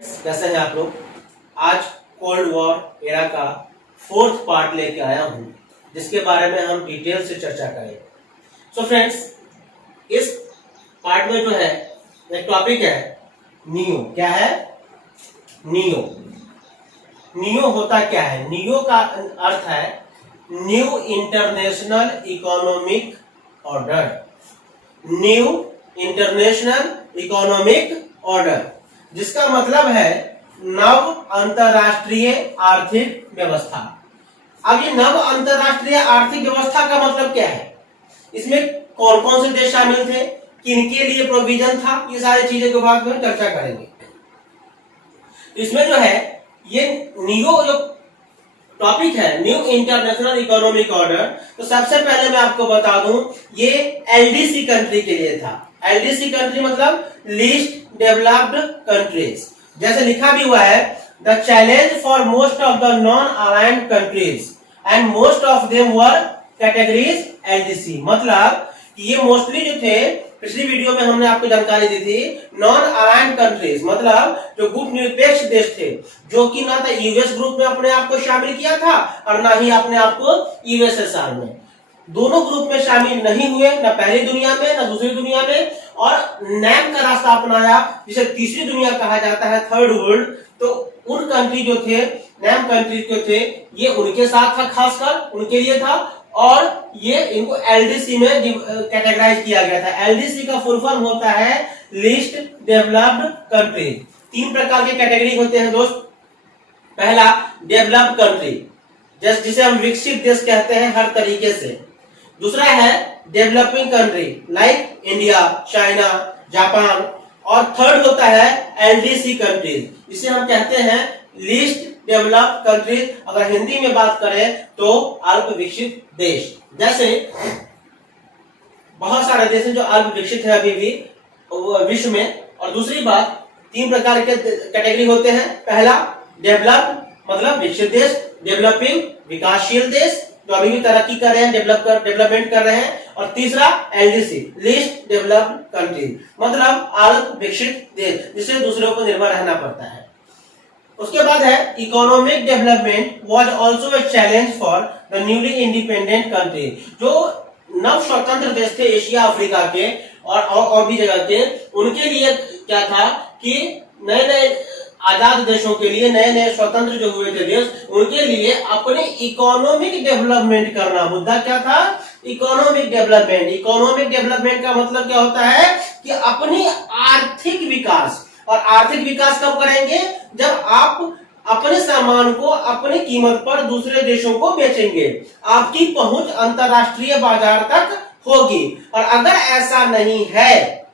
कैसे हैं आप लोग। आज कोल्ड वॉर एरा का 4th पार्ट लेके आया हूं जिसके बारे में हम डिटेल से चर्चा करें। सो फ्रेंड्स, इस पार्ट में जो है एक टॉपिक है नियो। क्या है? नियो। नियो होता क्या है? नियो का अर्थ है new international economic order. New international economic order जिसका मतलब है नव अंतरराष्ट्रीय आर्थिक व्यवस्था। अब ये नव अंतरराष्ट्रीय आर्थिक व्यवस्था का मतलब क्या है? इसमें कौन कौन से देश शामिल थे, किनके लिए प्रोविजन था, ये सारी चीजें के बाद में चर्चा करेंगे। इसमें जो है ये नियो जो टॉपिक है न्यू इंटरनेशनल इकोनॉमिक ऑर्डर, तो सबसे पहले मैं आपको बता दूं ये एलडीसी कंट्री के लिए था। एलडीसी कंट्री मतलब लीस्ट डेवलप्ड कंट्रीज। जैसे लिखा भी हुआ है the challenge for most of the non aligned countries and most of them were categories LDC. मतलब ये मोस्टली जो थे, पिछली वीडियो में हमने आपको जानकारी दी थी, नॉन अलाइंड कंट्रीज मतलब जो गुट निरपेक्ष देश थे, जो कि ना तो यूएस ग्रुप में अपने आप को शामिल किया था और ना ही अपने आप को यूएसएसआर में। दोनों ग्रुप में शामिल नहीं हुए, ना पहली दुनिया में ना दूसरी दुनिया में, और नैम का रास्ता अपनाया जिसे तीसरी दुनिया कहा जाता है, थर्ड वर्ल्ड। तो उन कंट्री जो थे, नैम कंट्री जो थे, ये उनके साथ था, खासकर उनके लिए था। और ये इनको एलडीसी में कैटेगराइज किया गया था। एलडीसी का फुल फॉर्म होता है लीस्ट डेवलप्ड कंट्री। 3 प्रकार के कैटेगरी होते हैं दोस्त। पहला डेवलप्ड कंट्री, जिसे हम विकसित देश कहते हैं हर तरीके से। दूसरा है developing country like India, China, Japan. और थर्ड होता है एलडीसी कंट्रीज, जिसे हम कहते हैं लीस्ट डेवलप्ड कंट्रीज। अगर हिंदी में बात करें तो अल्प विकसित देश। जैसे बहुत सारे देश हैं जो अल्प विकसित है अभी भी विश्व में। और दूसरी बात, 3 प्रकार के कैटेगरी होते हैं। पहला डेवलप्ड मतलब विकसित देश, डेवलपिंग विकासशील देश जो अभी भी तरक्की कर रहे हैं, डेवलपमेंट कर रहे हैं। और तीसरा एलडीसी लीस्ट डेवलप्ड कंट्री मतलब अल्प विकसित देश, जिससे दूसरों पर निर्भर रहना पड़ता है। उसके बाद है economic development was also a challenge for the newly independent country. जो नव स्वतंत्र देश थे एशिया अफ्रीका के और भी जगह के, उनके लिए क्या था कि नए नए आजाद देशों के लिए, नए नए स्वतंत्र जो हुए थे देश, उनके लिए अपने इकोनॉमिक डेवलपमेंट करना। मुद्दा क्या था? Economic development. इकोनॉमिक डेवलपमेंट का मतलब क्या होता है कि अपनी आर्थिक विकास। और आर्थिक विकास कब करेंगे? जब आप अपने सामान को अपनी कीमत पर दूसरे देशों को बेचेंगे, आपकी पहुंच अंतरराष्ट्रीय बाजार तक होगी। और अगर ऐसा नहीं है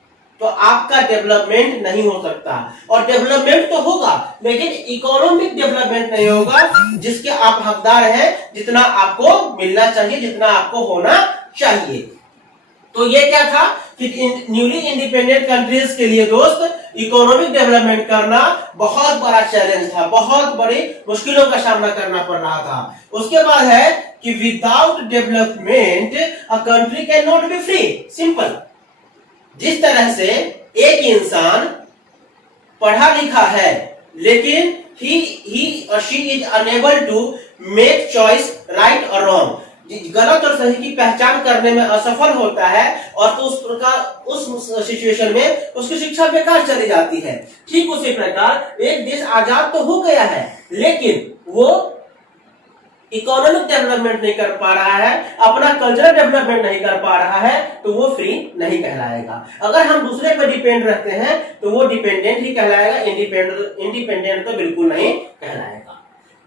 तो आपका डेवलपमेंट नहीं हो सकता। और डेवलपमेंट तो होगा लेकिन इकोनॉमिक डेवलपमेंट नहीं होगा जिसके आप हकदार हैं, जितना आपको मिलना चाहिए, जितना आपको होना चाहिए। तो ये क्या था कि न्यूली इंडिपेंडेंट कंट्रीज के लिए दोस्त इकोनॉमिक डेवलपमेंट करना बहुत बड़ा चैलेंज था, बहुत बड़ी मुश्किलों का सामना करना पड़ रहा था। उसके बाद है कि without development a country can not be free. Simple. जिस तरह से एक इंसान पढ़ा लिखा है लेकिन he or she is unable to make choice right or wrong, गलत और सही की पहचान करने में असफल होता है, और तो उस सिचुएशन में उसकी शिक्षा बेकार चली जाती है। ठीक उसी प्रकार एक देश आजाद तो हो गया है लेकिन वो इकोनॉमिक डेवलपमेंट नहीं कर पा रहा है, अपना कल्चरल डेवलपमेंट नहीं कर पा रहा है, तो वो फ्री नहीं कहलाएगा। अगर हम दूसरे पर डिपेंड रहते हैं तो वो डिपेंडेंट ही कहलाएगा, इंडिपेंडेंट तो बिल्कुल नहीं कहलाएगा।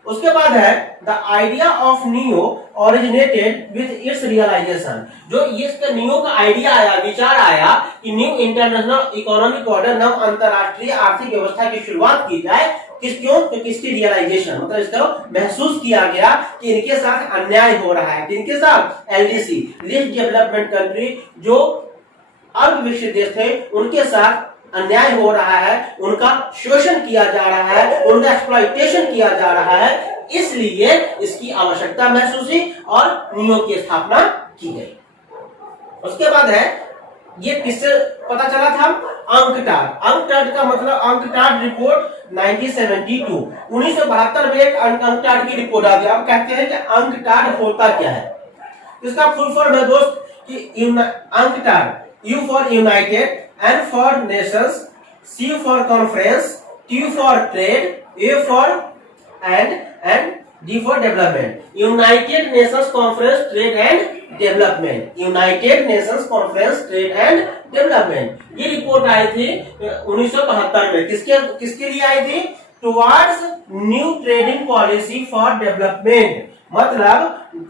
उसके बाद है the idea of neo originated with its realization. जो इसका नियो का आइडिया आया, विचार आया कि न्यू इंटरनेशनल इकोनॉमिक ऑर्डर, नव अंतरराष्ट्रीय आर्थिक व्यवस्था की शुरुआत की जाए। क्यों? तो किसकी रियलाइजेशन मतलब इसका महसूस किया गया कि इनके साथ अन्याय हो रहा है। इनके साथ एलडीसी लीस्ट डेवलपमेंट कंट्री जो अल्प विकसित देश थे, उनके साथ अन्याय हो रहा है, उनका शोषण किया जा रहा है, उनका एक्सप्लॉइटेशन किया जा रहा है। इसलिए इसकी आवश्यकता महसूस हुई और नियो की स्थापना की गई। उसके बाद है ये किससे पता चला था अंकटाड का मतलब अंकटाड रिपोर्ट 1972 1972 में एक अंकटाड की रिपोर्ट आ गई। अब कहते हैं कि अंकटाड होता क्या है। इसका फुल फॉर्म है दोस्त कि UNCTAD, U for United, N for Nations, C for Conference, T for Trade, A for and D for Development. United Nations Conference Trade and Development, United Nations Conference Trade and Development. ये report आई थी 1972 में। किसके लिए आई थी? Towards new trading policy for development, मतलब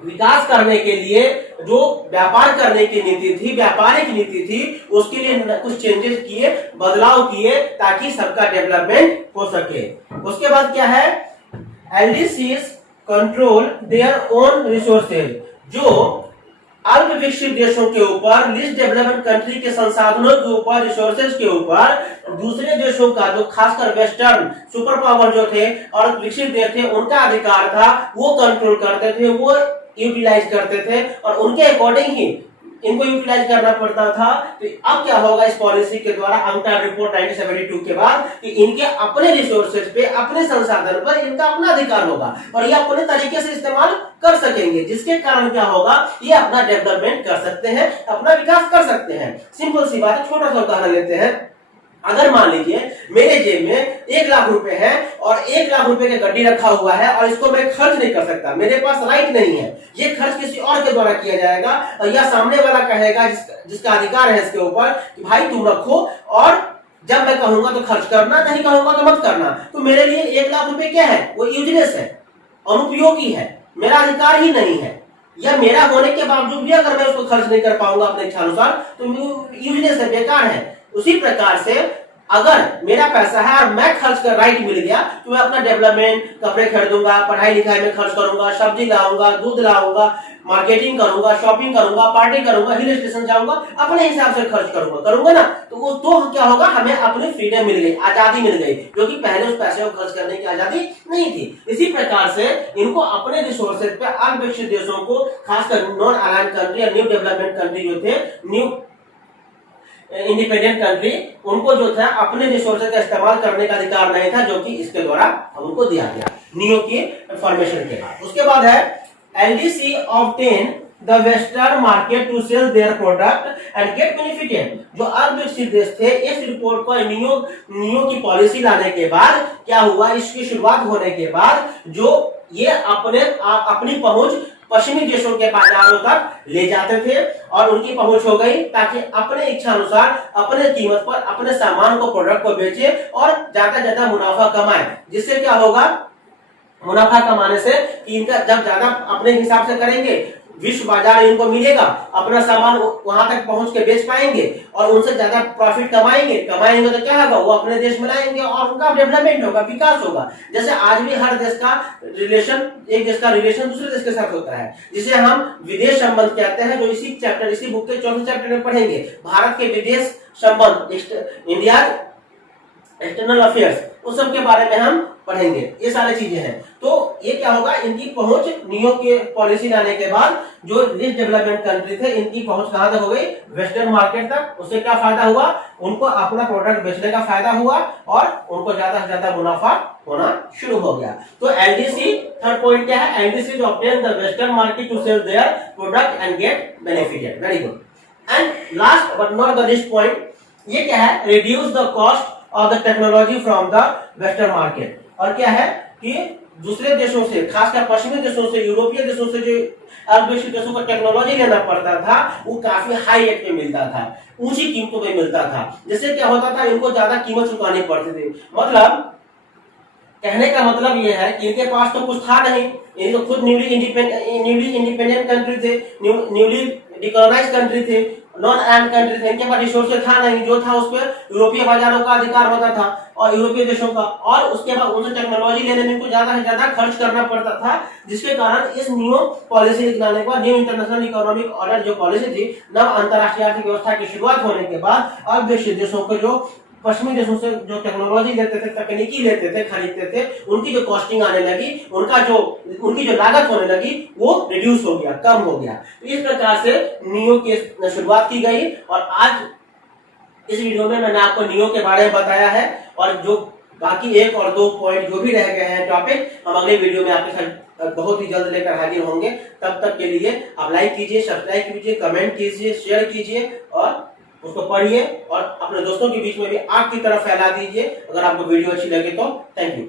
विकास करने के लिए जो व्यापार करने की नीति थी, व्यापारिक नीति थी, उसके लिए कुछ चेंजेस किए, बदलाव किए ताकि सबका डेवलपमेंट हो सके। उसके बाद क्या है? LDCs control their own resources, जो अल्प विकसित देशों के ऊपर, लीस्ट डेवलप्ड कंट्री के संसाधनों के ऊपर, रिसोर्सेज के ऊपर दूसरे देशों का, जो खासकर वेस्टर्न सुपर पावर जो थे और विकसित देश थे, उनका अधिकार था, वो कंट्रोल करते थे, वो यूटिलाइज करते थे और उनके अकॉर्डिंग ही इनको यूटिलाइज करना पड़ता था। तो अब क्या होगा इस पॉलिसी के द्वारा, अंकटाड रिपोर्ट 1972 के बाद, कि इनके अपने रिसोर्सेज पे, अपने संसाधन पर इनका अपना अधिकार होगा और ये अपने तरीके से इस्तेमाल कर सकेंगे, जिसके कारण क्या होगा, ये अपना डेवलपमेंट कर सकते हैं, अपना विकास कर सकते हैं। सिंपल सी बात है। छोटा सा उदाहरण लेते हैं। अगर मान लीजिए मेरे जेब में 1 लाख रुपए है और 1 लाख रुपए का गड्डी रखा हुआ है और इसको मैं खर्च नहीं कर सकता, मेरे पास राइट नहीं है, ये खर्च किसी और के द्वारा किया जाएगा और या सामने वाला कहेगा जिसका अधिकार है इसके ऊपर कि भाई तुम रखो और जब मैं कहूंगा तो खर्च करना, नहीं कहूंगा तो मत करना। तो मेरे लिए 1 लाख रुपए क्या है? वो यूजलेस है, अनुपयोगी है, मेरा अधिकार ही नहीं है, या मेरा होने के बावजूद भी अगर मैं उसको खर्च नहीं कर पाऊंगा अपने इच्छा अनुसार तो यूजलेस है, बेकार है। उसी प्रकार से अगर मेरा पैसा है और मैं खर्च कर राइट मिल गया तो मैं अपना डेवलपमेंट, कपड़े खरीदूंगा, पढ़ाई लिखाई में खर्च करूंगा, सब्जी लाऊंगा, दूध लाऊंगा, मार्केटिंग करूंगा, शॉपिंग करूंगा, पार्टी करूंगा, हिल स्टेशन जाऊंगा, अपने हिसाब से खर्च करूंगा ना, तो वो तो क्या होगा, हमें अपनी फ्रीडम मिल गई, आजादी मिल गई, जो कि पहले उस पैसे को खर्च करने की आजादी नहीं थी। इसी प्रकार से इनको अपने रिसोर्सेज पे अविकसित देशों को, खासकर नॉन अलाइंड कंट्री या न्यू डेवलपमेंट कंट्री जो थे, न्यू इंडिपेंडेंट कंट्री, उनको जो था अपने रिसोर्सेज का इस्तेमाल करने का अधिकार नहीं था, जो कि इसके द्वारा उनको दिया गया नियो की फॉर्मेशन के बाद। उसके बाद है LDC obtain the western market to sell their product and get benefited. जो अविकसित देश थे, इस रिपोर्ट को नियो की पॉलिसी लाने के बाद क्या हुआ, इसकी शुरुआत होने के बाद जो ये अपनी पहुंच पश्चिमी देशों के बाजारों तक ले जाते थे और उनकी पहुंच हो गई, ताकि अपने इच्छा अनुसार, अपने कीमत पर अपने सामान को, प्रोडक्ट को बेचे और ज्यादा मुनाफा कमाए। जिससे क्या होगा, मुनाफा कमाने से इनका जब ज्यादा अपने हिसाब से करेंगे, विश्व बाजार इनको मिलेगा, अपना सामान वहां तक पहुंच के बेच पाएंगे और उनसे ज्यादा प्रॉफिट कमाएंगे तो क्या होगा, वो अपने देश में लाएंगे और उनका डेवलपमेंट होगा, विकास होगा। जैसे आज भी हर देश का रिलेशन, एक देश का रिलेशन दूसरे देश के साथ होता है, जिसे हम विदेश संबंध कहते हैं, जो इसी बुक के 4थे चैप्टर में पढ़ेंगे। भारत के विदेश संबंध, इंडिया एक्सटर्नल अफेयर्स, उस सब के बारे में हम पढ़ेंगे। ये सारी चीजें हैं। तो ये क्या होगा, इनकी पहुंच नियो के पॉलिसी लाने के बाद जो लीस्ट डेवलपमेंट कंट्री थे, इनकी पहुंच कहां तक हो गई, वेस्टर्न मार्केट तक। उससे क्या फायदा हुआ, उनको अपना प्रोडक्ट बेचने का फायदा हुआ और उनको ज्यादा से ज्यादा मुनाफा होना शुरू हो गया। तो LDC, थर्ड पॉइंट क्या है, LDC obtain the western market to sell their product and get benefited. Very good. And last but not the least point, ये क्या है, reduce the cost of the technology from the western market. और क्या है कि दूसरे देशों से, खासकर पश्चिमी देशों से, यूरोपीय देशों से जो अविकसित देशों को टेक्नोलॉजी लेना पड़ता था, वो काफी हाई रेट पे मिलता था, ऊंची कीमतों में मिलता था। जिससे क्या होता था, इनको ज्यादा कीमत चुकानी पड़ती थी। मतलब कहने का मतलब ये है कि इनके पास तो कुछ था नहीं, ये तो खुद न्यूली इंडिपेंडेंट कंट्री थे, न्यूली डिकोलोनाइज्ड कंट्री थे, नॉन अलाइंड कंट्री थे, इनके पास रिसोर्सेज था नहीं, जो था उस पर यूरोपीय बाजारों का अधिकार होता था और यूरोपीय देशों का, और उसके बाद उनसे टेक्नोलॉजी लेने में इनको ज्यादा से ज्यादा खर्च करना पड़ता था। जिसके कारण इस न्यू पॉलिसी निकालने के बाद, न्यू इंटरनेशनल इकोनॉमिक ऑर्डर जो पॉलिसी थी, नव अंतरराष्ट्रीय आर्थिक व्यवस्था की शुरुआत होने के बाद अविकसित देशों को, जो पश्चिमी देशों से जो टेक्नोलॉजी लेते थे, तकनीकी लेते थे, खरीदते थे, उनकी जो कॉस्टिंग आने लगी, उनकी जो लागत होने लगी, वो रिड्यूस हो गया, कम हो गया। तो इस प्रकार से नियो की शुरुआत की गई और आज इस वीडियो में मैंने आपको नियो के बारे में बताया है, और जो बाकी 1 और 2 पॉइंट जो भी रह गए हैं टॉपिक, हम अगले वीडियो में आपके साथ बहुत ही जल्द लेकर हाजिर होंगे। तब तक के लिए आप लाइक कीजिए, सब्सक्राइब कीजिए, कमेंट कीजिए, शेयर कीजिए और उसको पढ़िए और अपने दोस्तों के बीच में भी आग की तरह फैला दीजिए। अगर आपको वीडियो अच्छी लगे तो थैंक यू।